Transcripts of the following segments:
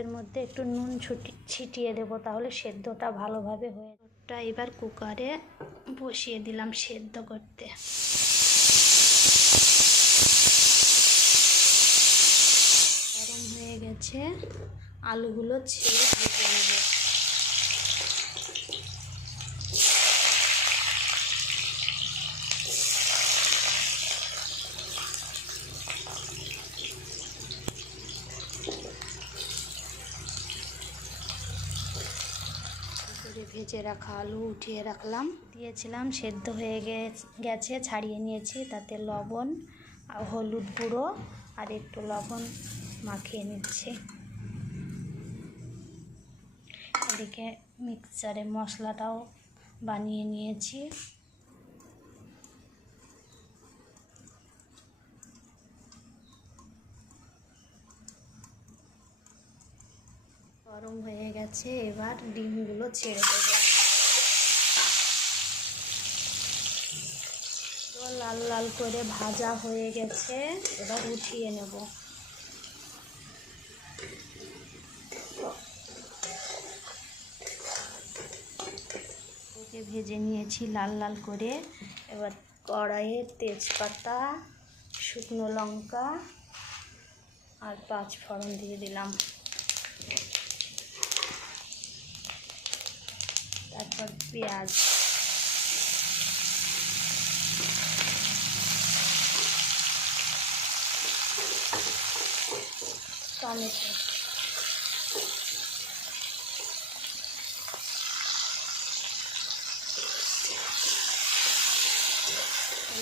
এর মধ্যে একটু নুন ছুটি, ছিটিয়ে দেব, তাহলে সেদ্ধটা ভালোভাবে হয়ে ওটা এবার কুকারে বসিয়ে দিলাম সেদ্ধ করতে। গরম হয়ে গেছে, আলুগুলো ছেড়ে ভেজে নেব করে ভেজে রাখা আলু উঠিয়ে রাখলাম। দিয়েছিলাম, সেদ্ধ হয়ে গেছে, ছাড়িয়ে নিয়েছি। তাতে লবণ, হলুদ গুঁড়ো আর একটু লবণ মাখিয়ে নিচ্ছি। এদিকে মিক্সচারে মশলাটাও বানিয়ে নিয়েছি। গরম হয়ে গেছে, এবার ডিমগুলো ছেড়ে দেবো। তো লাল লাল করে ভাজা হয়ে গেছে, এবার উঠিয়ে নেব। ওকে ভেজে নিয়েছি লাল লাল করে। এবার কড়াইয়ে তেজপাতা, শুকনো লঙ্কা আর পাঁচ ফোড়ন দিয়ে দিলাম তারপর পেঁয়াজ। টমেটো।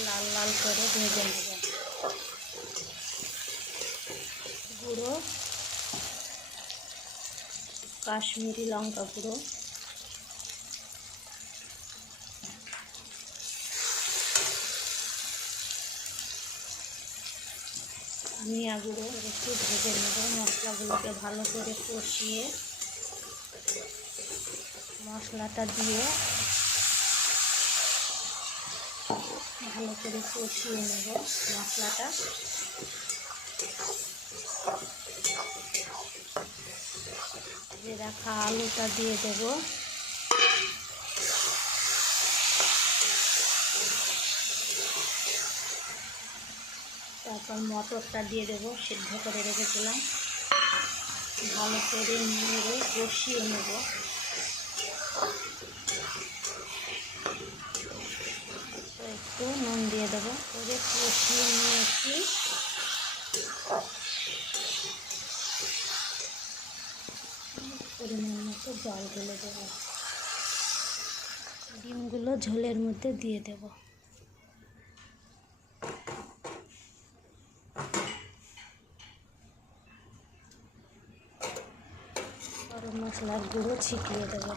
লাল লাল করে ভেজে নেব। গুঁড়ো কাশ্মীরি লঙ্কা গুঁড়ো। ধনিয়া গুঁড়ো একটু ভেজে নেব, মশলাগুলোকে ভালো করে কষিয়ে মশলাটা দিয়ে ভালো করে কষিয়ে নেব মশলাটা। রাখা আলুটা দিয়ে দেবো। তারপর মটরটা দিয়ে দেবো, সিদ্ধ করে রেখেছিলাম। ভালো করে নিয়ে কষিয়ে নেব। একটু নুন দিয়ে দেবো। করে কষিয়ে নিয়েছি। পরিমাণ মতো জল ঢেলে দেবো। ডিমগুলো ঝোলের মধ্যে দিয়ে দেবো। গরম মশলার গুঁড়ো ছিটিয়ে দেবো।